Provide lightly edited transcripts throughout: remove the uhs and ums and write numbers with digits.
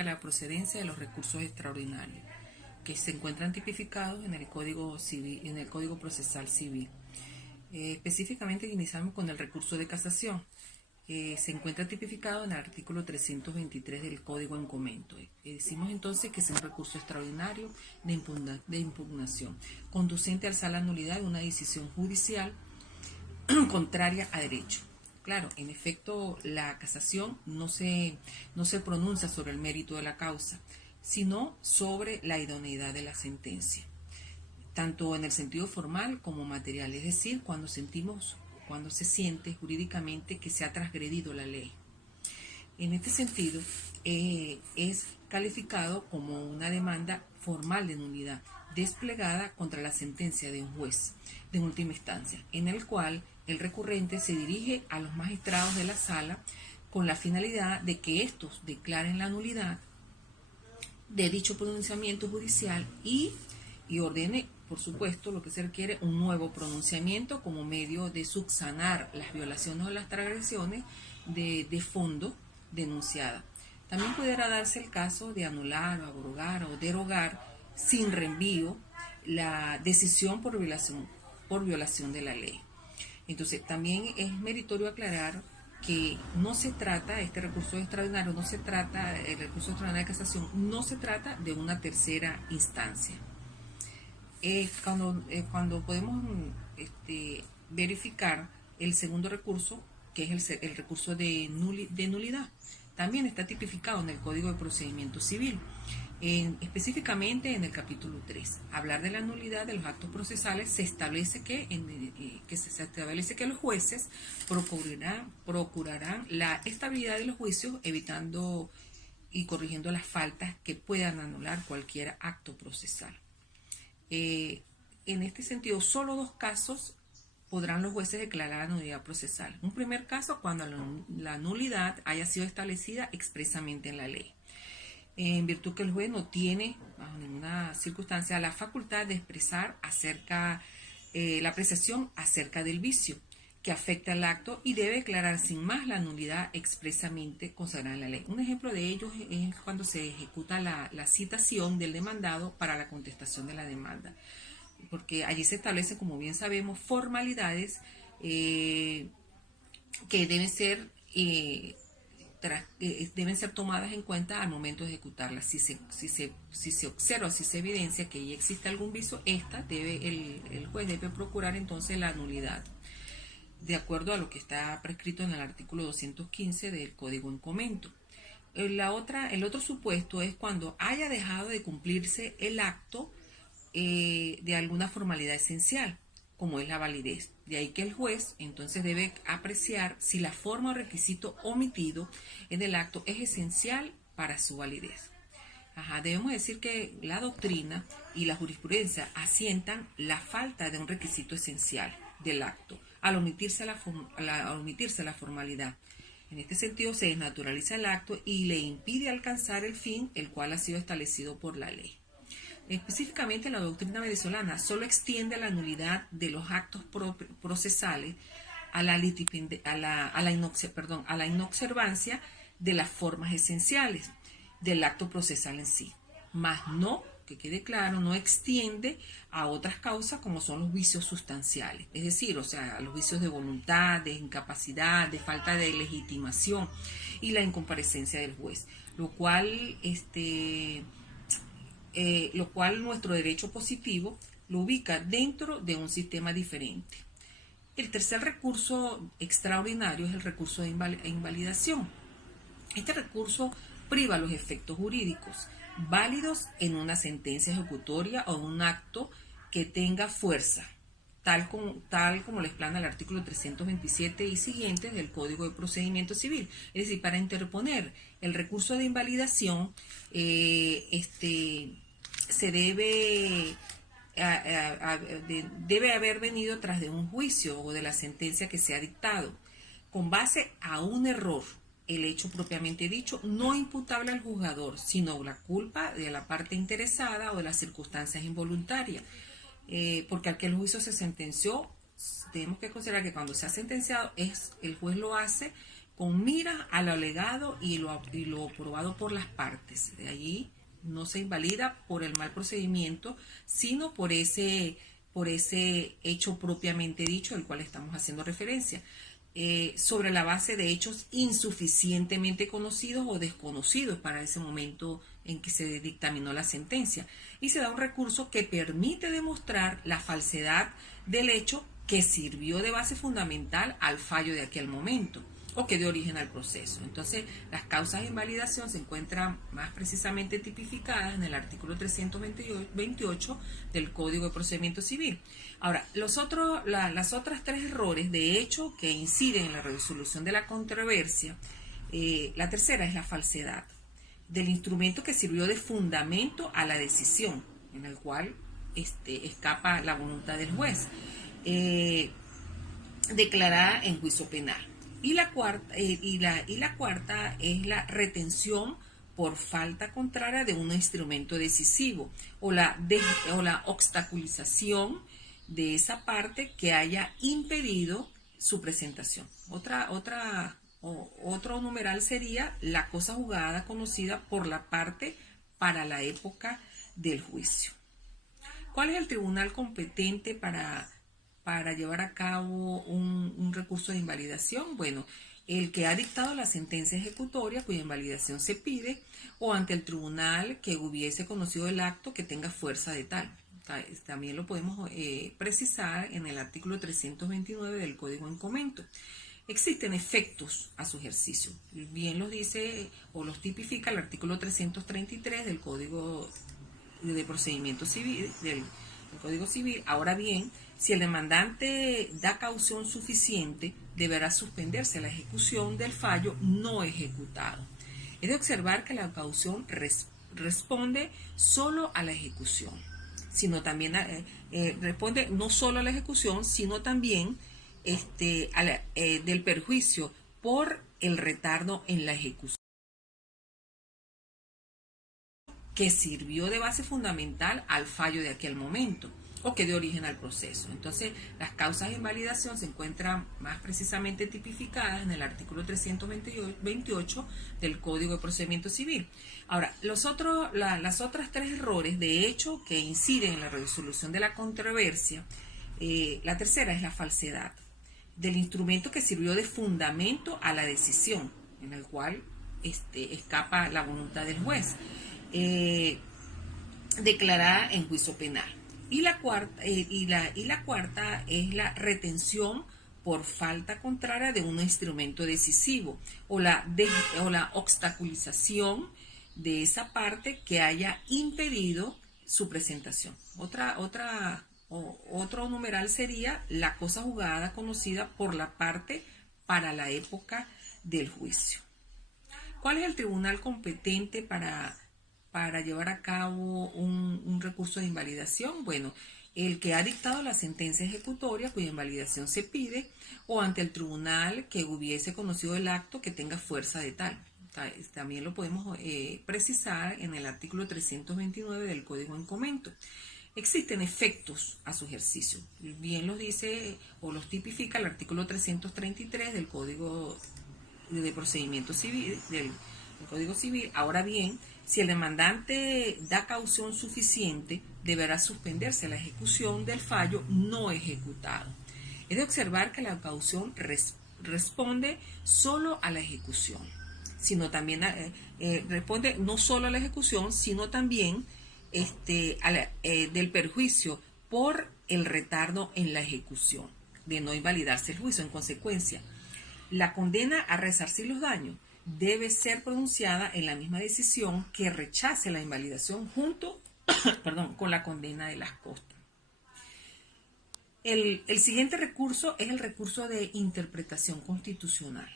verifica la procedencia de los recursos extraordinarios que se encuentran tipificados en el Código Civil, en el Código Procesal Civil. Específicamente iniciamos con el recurso de casación. Se encuentra tipificado en el artículo 323 del Código en comento. Decimos entonces que es un recurso extraordinario de impugnación, conducente a alzar la nulidad de una decisión judicial contraria a derecho. Claro, en efecto, la casación no se pronuncia sobre el mérito de la causa, sino sobre la idoneidad de la sentencia, tanto en el sentido formal como material, es decir, cuando se siente jurídicamente que se ha transgredido la ley. En este sentido, es calificado como una demanda formal de nulidad desplegada contra la sentencia de un juez de última instancia, en el cual el recurrente se dirige a los magistrados de la sala con la finalidad de que estos declaren la nulidad de dicho pronunciamiento judicial y ordene, por supuesto, lo que se requiere, un nuevo pronunciamiento como medio de subsanar las violaciones o las transgresiones de fondo denunciada. También pudiera darse el caso de anular, abrogar o derogar sin reenvío la decisión por violación de la ley. Entonces, también es meritorio aclarar que no se trata, este recurso extraordinario, el recurso extraordinario de casación, no se trata de una tercera instancia. Cuando podemos verificar el segundo recurso, que es el recurso de nulidad, también está tipificado en el Código de Procedimiento Civil, específicamente en el capítulo 3. Hablar de la nulidad de los actos procesales se establece que los jueces procurarán la estabilidad de los juicios, evitando y corrigiendo las faltas que puedan anular cualquier acto procesal. En este sentido, solo dos casos podrán los jueces declarar la nulidad procesal. Un primer caso, cuando la nulidad haya sido establecida expresamente en la ley, en virtud que el juez no tiene, bajo ninguna circunstancia, la facultad de expresar la apreciación acerca del vicio que afecta al acto y debe declarar sin más la nulidad expresamente consagrada en la ley. Un ejemplo de ello es cuando se ejecuta la citación del demandado para la contestación de la demanda, porque allí se establecen, como bien sabemos, formalidades que deben ser tomadas en cuenta al momento de ejecutarlas. Si se observa, si se evidencia que ya existe algún vicio, el juez debe procurar entonces la nulidad, de acuerdo a lo que está prescrito en el artículo 215 del Código en comento. El otro supuesto es cuando haya dejado de cumplirse el acto de alguna formalidad esencial, como es la validez. De ahí que el juez entonces debe apreciar si la forma o requisito omitido en el acto es esencial para su validez. Debemos decir que la doctrina y la jurisprudencia asientan la falta de un requisito esencial del acto al omitirse la formalidad. En este sentido, se desnaturaliza el acto y le impide alcanzar el fin el cual ha sido establecido por la ley. Específicamente, la doctrina venezolana solo extiende la nulidad de los actos procesales a la inobservancia de las formas esenciales del acto procesal en sí, más no, que quede claro, no extiende a otras causas como son los vicios sustanciales, es decir, los vicios de voluntad, de incapacidad, de falta de legitimación y la incomparecencia del juez, lo cual nuestro derecho positivo lo ubica dentro de un sistema diferente. El tercer recurso extraordinario es el recurso de invalidación. Este recurso priva los efectos jurídicos válidos en una sentencia ejecutoria o un acto que tenga fuerza, tal como lo explana el artículo 327 y siguientes del Código de Procedimiento Civil. Es decir, para interponer el recurso de invalidación, se debe haber venido tras de un juicio o de la sentencia que se ha dictado, con base a un error, el hecho propiamente dicho, no imputable al juzgador, sino la culpa de la parte interesada o de las circunstancias involuntarias. Porque aquel juicio se sentenció, tenemos que considerar que cuando se ha sentenciado, el juez lo hace con mira a lo alegado y lo aprobado por las partes. De allí no se invalida por el mal procedimiento, sino por ese hecho propiamente dicho, al cual estamos haciendo referencia, sobre la base de hechos insuficientemente conocidos o desconocidos para ese momento en que se dictaminó la sentencia. Y se da un recurso que permite demostrar la falsedad del hecho que sirvió de base fundamental al fallo de aquel momento o que dio origen al proceso. Entonces, las causas de invalidación se encuentran más precisamente tipificadas en el artículo 328 del Código de Procedimiento Civil. Ahora, las otras tres errores de hecho que inciden en la resolución de la controversia, la tercera es la falsedad del instrumento que sirvió de fundamento a la decisión, en el cual escapa la voluntad del juez, declarada en juicio penal. Y la cuarta es la retención por falta contraria de un instrumento decisivo o la obstaculización de esa parte que haya impedido su presentación. Otro numeral sería la cosa juzgada conocida por la parte para la época del juicio. ¿Cuál es el tribunal competente para llevar a cabo un recurso de invalidación? Bueno, el que ha dictado la sentencia ejecutoria cuya invalidación se pide, o ante el tribunal que hubiese conocido el acto que tenga fuerza de tal. También lo podemos precisar en el artículo 329 del Código en comento. Existen efectos a su ejercicio. Bien los dice o los tipifica el artículo 333 del Código de Procedimiento Civil, del Código Civil. Ahora bien, si el demandante da caución suficiente, deberá suspenderse la ejecución del fallo no ejecutado. Es de observar que la caución responde solo a la ejecución, sino también responde no solo a la ejecución, sino también del perjuicio por el retardo en la ejecución, que sirvió de base fundamental al fallo de aquel momento o que dio origen al proceso. Entonces, las causas de invalidación se encuentran más precisamente tipificadas en el artículo 328 del Código de Procedimiento Civil. Ahora, las otras tres errores de hecho que inciden en la resolución de la controversia, la tercera es la falsedad del instrumento que sirvió de fundamento a la decisión, en el cual escapa la voluntad del juez, declarada en juicio penal. Y la cuarta es la retención por falta contraria de un instrumento decisivo o la obstaculización de esa parte que haya impedido su presentación. Otro numeral sería la cosa juzgada conocida por la parte para la época del juicio. ¿Cuál es el tribunal competente para llevar a cabo un recurso de invalidación? Bueno, el que ha dictado la sentencia ejecutoria cuya invalidación se pide, o ante el tribunal que hubiese conocido el acto que tenga fuerza de tal. También lo podemos precisar en el artículo 329 del Código en comento. Existen efectos a su ejercicio. Bien los dice o los tipifica el artículo 333 del Código de Procedimiento Civil, del Código Civil. Ahora bien, si el demandante da caución suficiente, deberá suspenderse la ejecución del fallo no ejecutado. Es de observar que la caución responde solo a la ejecución, sino también responde no solo a la ejecución, sino también del perjuicio por el retardo en la ejecución, de no invalidarse el juicio. En consecuencia, la condena a resarcir los daños debe ser pronunciada en la misma decisión que rechace la invalidación junto con la condena de las costas. El siguiente recurso es el recurso de interpretación constitucional.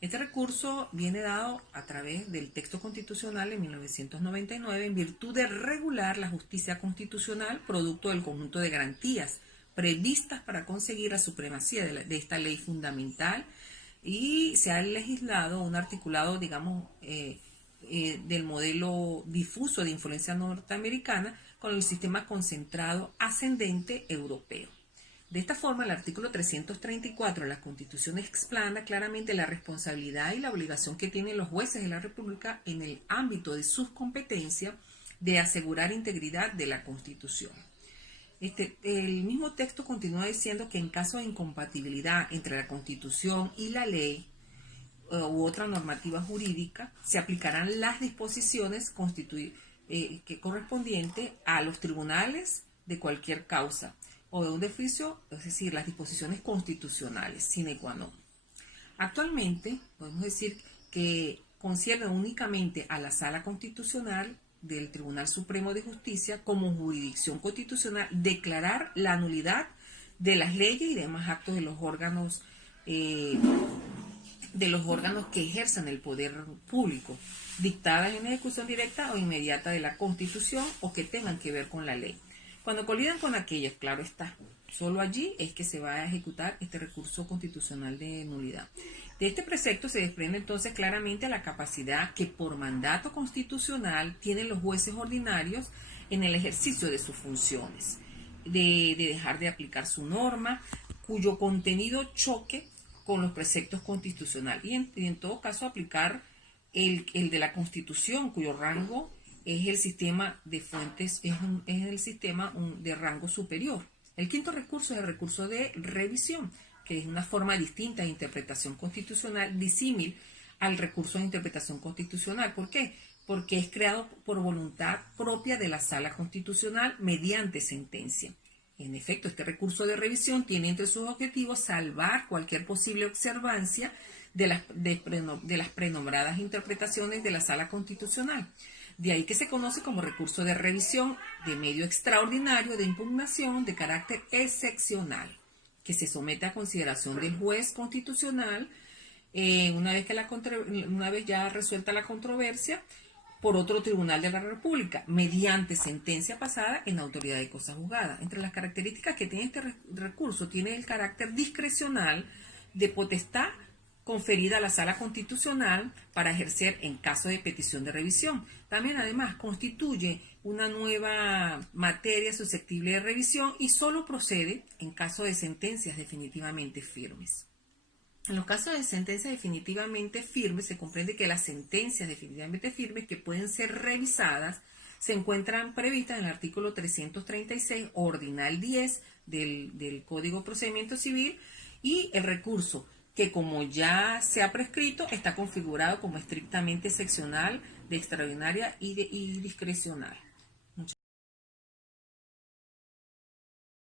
Este recurso viene dado a través del texto constitucional de 1999 en virtud de regular la justicia constitucional producto del conjunto de garantías previstas para conseguir la supremacía de esta ley fundamental, y se ha legislado un articulado, digamos, del modelo difuso de influencia norteamericana con el sistema concentrado ascendente europeo. De esta forma, el artículo 334 de la Constitución explana claramente la responsabilidad y la obligación que tienen los jueces de la República en el ámbito de sus competencias de asegurar integridad de la Constitución. El mismo texto continúa diciendo que en caso de incompatibilidad entre la Constitución y la ley u otra normativa jurídica, se aplicarán las disposiciones que correspondientes a los tribunales de cualquier causa o de un oficio, es decir, las disposiciones constitucionales sine qua non. Actualmente, podemos decir que concierne únicamente a la Sala Constitucional del Tribunal Supremo de Justicia como jurisdicción constitucional declarar la nulidad de las leyes y demás actos de los órganos que ejerzan el poder público, dictadas en ejecución directa o inmediata de la Constitución o que tengan que ver con la ley. Cuando colidan con aquellas, claro está, solo allí es que se va a ejecutar este recurso constitucional de nulidad. De este precepto se desprende entonces claramente la capacidad que por mandato constitucional tienen los jueces ordinarios en el ejercicio de sus funciones, de dejar de aplicar su norma, cuyo contenido choque con los preceptos constitucionales y en todo caso aplicar el de la Constitución, cuyo rango es el sistema de fuentes, es el sistema de rango superior. El quinto recurso es el recurso de revisión, que es una forma distinta de interpretación constitucional, disímil al recurso de interpretación constitucional. ¿Por qué? Porque es creado por voluntad propia de la Sala Constitucional mediante sentencia. En efecto, este recurso de revisión tiene entre sus objetivos salvar cualquier posible observancia de las prenombradas interpretaciones de la Sala Constitucional. De ahí que se conoce como recurso de revisión de medio extraordinario de impugnación de carácter excepcional, que se somete a consideración del juez constitucional una vez ya resuelta la controversia por otro tribunal de la República, mediante sentencia pasada en autoridad de cosa juzgada. Entre las características que tiene este recurso, tiene el carácter discrecional de potestad conferida a la Sala Constitucional para ejercer en caso de petición de revisión. También, además, constituye una nueva materia susceptible de revisión y solo procede en caso de sentencias definitivamente firmes. En los casos de sentencias definitivamente firmes, se comprende que las sentencias definitivamente firmes que pueden ser revisadas se encuentran previstas en el artículo 336, ordinal 10 del Código de Procedimiento Civil, y el recurso, que como ya se ha prescrito, está configurado como estrictamente seccional, de extraordinaria y discrecional.